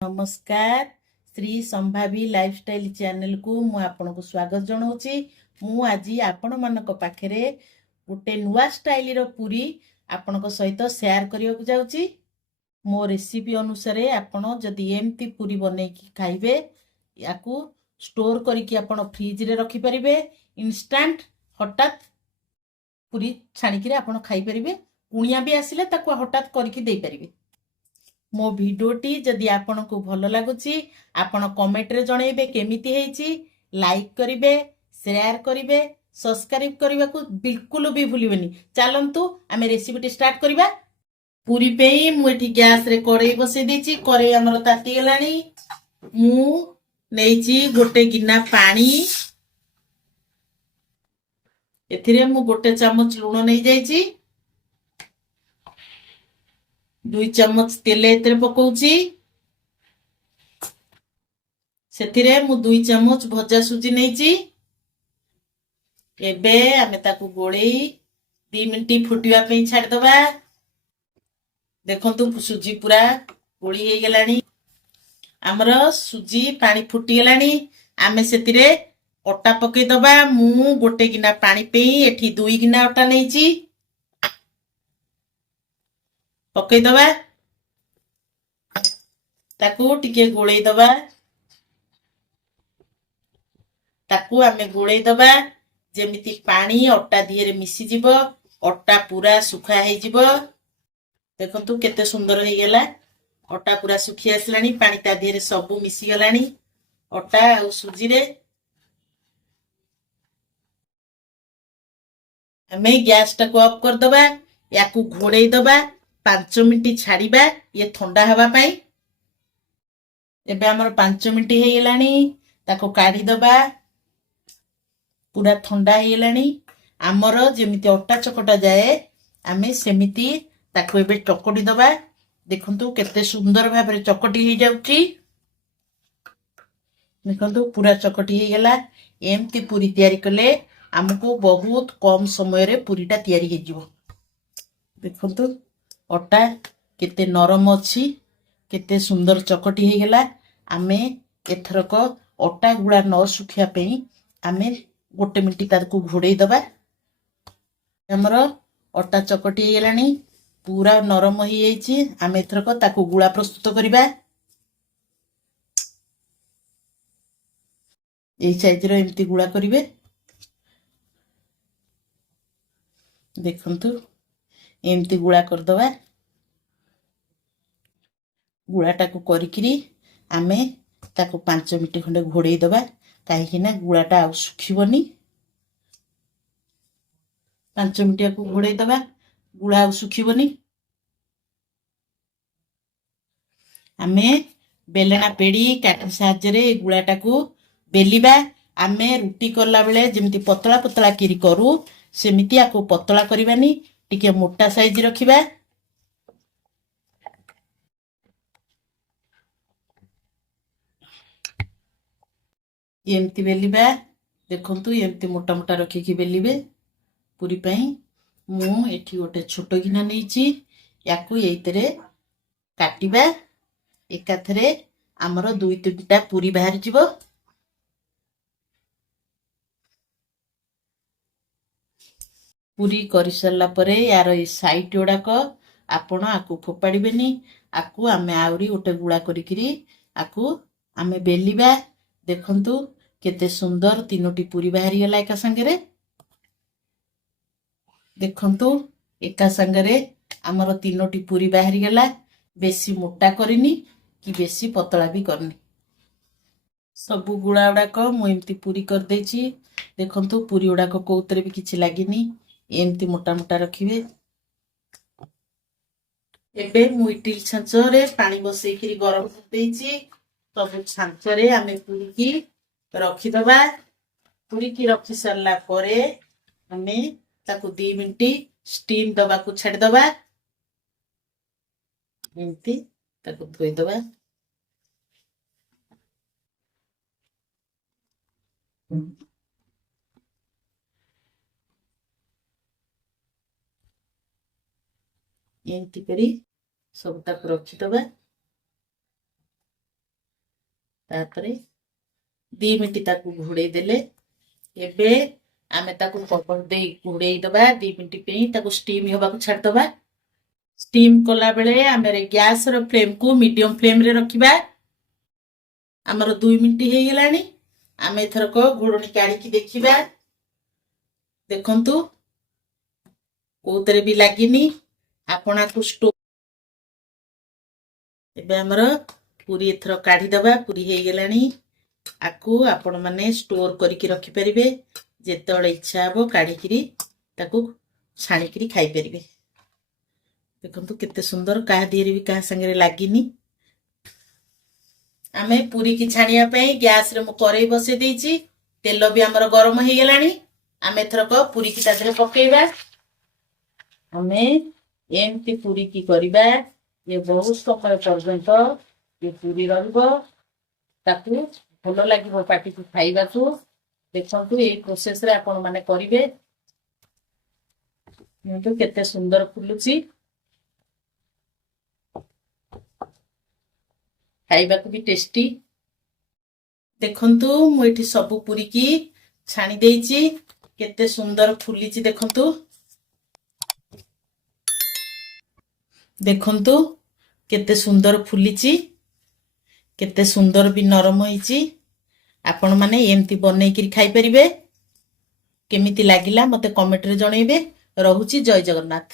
नमस्कार Shri संभावी lifestyle channel को मु आपन को स्वागत जनाऊँगी। मु आज आपण मानक पाखरे गोटे नुआ स्टाइल रो पूरी आपण को सहित शेयर करिया को जाउची। मो रेसिपी अनुसार आपण जदि एमती पूरी बनै कि खाइबे याकू स्टोर करिकि आपण फ्रिज रे रखि परिबे। इंस्टेंट हठात पूरी छाणिकि आपण खाइ परिबे। कुणिया भी आसिले ताको हठात करिकि देई परिबे। मो भिडियोटी जदि आपण को भल लगुची आपण कमेंट रे जणैबे केमिति हेची। लाइक करिबे, शेयर करिबे, सब्सक्राइब करबा को बिल्कुल भी भूलिबेनी। चलंतु आमे रेसिपीटी स्टार्ट करिबा। पूरी पे मु एठी गैस रे कड़ाई बसै देची। कड़ाई हमर ताती गलानी। मु नेची गोटे गिना पानी। एथिरे मु गोटे चम्मच लूण नै जाईची। 2 चम्मच तेल एतरे पकाउची। सेथिरे मु 2 चम्मच भजा सुजी नेची। एबे आमे ताकू गोळेई 2 मिनिट फुटिवा पे छाड़ दबा। देखंतु सुजी पूरा गोळी हे गेलानी। हमर सुजी पानी फुटी गेलानी। आमे सेतिरे अटा पके दबा। मु गोटे गिना पानी पे एठी 2 गिना अटा नेची। पके दबा। ताकू टिके गोळेई दबा। ताकू आमे गोळेई दबा जेमिति पानी अटा दिहरे मिसी जिवो। अटा पूरा सुखा हे जिवो। देखंतु केते सुंदर हे गेला। अटा पूरा सुखी आसलानी। पानी ता दिहरे सबु मिसी गलानी अटा आ सुजी रे। आमे गैस टा को ऑफ कर दबा। याकू घोड़ेई दबा 5 मिनिट छाड़ीबा ये ठंडा हवा पाई। एबे हमर 5 मिनिट हे गेलानी। ताको काढी दबा। पूरा ठंडा हे गेलानी। हमर जेमिति अटा चकटा जाए आमे सेमिति ताको एबे चकटी दबा। देखंतु केते सुंदर भाबरे चकटी हे जाउची। देखंतु पूरा चकटी हे गेला। एमती पूरी तयारी कले हमको बहुत कम समय रे पूरीटा तयारी हे जिवो। देखंतु अटा केते नरम अछि। केते सुंदर चकटी हे गेला। आमे एथरक अटा गुड़ा न सुखिया पे आमे गोटे मिनिट ताको घोड़ेई दबा। हमर अटा चकटी हे गेलानी। पूरा नरम ही जाइछि। आमे एथरक ताको गुड़ा प्रस्तुत करिबा। एई साइज रो एमती गुड़ा करिवे। देखंतु एमती गुड़ा कर दबा। गुड़ाटा को करिकिरी आमे ताको 5 मिनिट खंडे घोड़ेई दबा। काहे ना गुड़ाटा आ सुखिबनी। 5 मिनिट को घोड़ेई दबा। गुड़ा आ सुखिबनी। आमे बेलना पेड़ी काठी साहाय्य रे गुड़ाटा को बेलिबा। आमे रुटी करला बेले जेमिति पतला पतला किरी करू सेमिति आको पतला करिबानी। टिके मोटा साइज रखिबा। एमती बेलिबा। देखंतु एमती मोटा मोटा रखी कि बेलिबे पूरी पई। मु एठी गोटे छोटो गिना नेची। याकू एइतरे काटिबा। एकाथरे हमर 2-3टा पूरी बाहर जिवो। पूरी करि सरला परे यार ए साइड ओडाक आपण आकू फोपाड़ीबेनी। आकू आमे आउरी गोटे गुड़ा करिकिरी आकू आमे बेलिबा। देखंतु केते सुंदर 3टी पूरी बाहरी गला एका संगरे। देखंतु एका संगरे हमर 3टी पूरी बाहरी गला। बेसी मोटा करिनी कि बेसी पतला भी करनी। सबु गुड़ा उड़ाक मु एमती पूरी कर देची। देखंतु पूरी उड़ाक कोउतरे भी किछि लागिनी। एमती मोटा मोटा रखिबे। एबे मु इटिल छांचो रे पानी बसई किरी गरम कर देची। सब छांचो रे आमे पूरी की रखी दबा। पूरी की रखी सरला परे आमे ताको 2 मिनिट स्टीम दबा को छाड़ दबा। एमती ताको धोई दबा। एमती करी सब ताको रखी दबा। तापरे 2 मिनिट ताकू घोड़े देले एबे आमे ताकू कवर दे घोड़े दबा 2 मिनिट पे ताकू स्टीम होबा को छाड़ दबा स्टीम कला बेले आमे गैस रो फ्लेम को मीडियम फ्लेम रे रखिबा हमर 2 मिनिट हे गेलानी आमे एथरको घोड़नी काढी की देखिबा देखंतु कोतरे भी लागिनी आपना को स्टो एबे हमर पूरी एथर काढी दबा पूरी हे गेलानी आकू आपण माने स्टोर करिकी रखि परिबे जेतळे इच्छा हबो काढी किरी ताकू छाणी किरी खाई परिबे देखंतु केते सुंदर का देरी भी का संगे लागिनी आमे पूरी की छाणिया पे गैस रे मु करेई बसे देइची तेल भी हमर गरम हे गेलानी आमे एथरको पूरी की तादरे पकेइबा आमे एमती पूरी की करिबा ये बहुत समय पर्यंत ये पूरी रहबो ताकू भलो लागिबो पाटी को खाइबा को देखंतु ए प्रोसेस रे आपण माने करिवे तो केते सुंदर फुलुची खाइबा को भी टेस्टी देखंतु मु एठी सब पूरी की छाणी देइची केते सुंदर फुलीची देखंतु देखंतु केते सुंदर फुलीची केते सुंदर भी नरम होईची आपण माने एमती बनै कि खाई परिबे केमिति लागिला मते कमेंट रे जणैबे रहूची जय जगन्नाथ।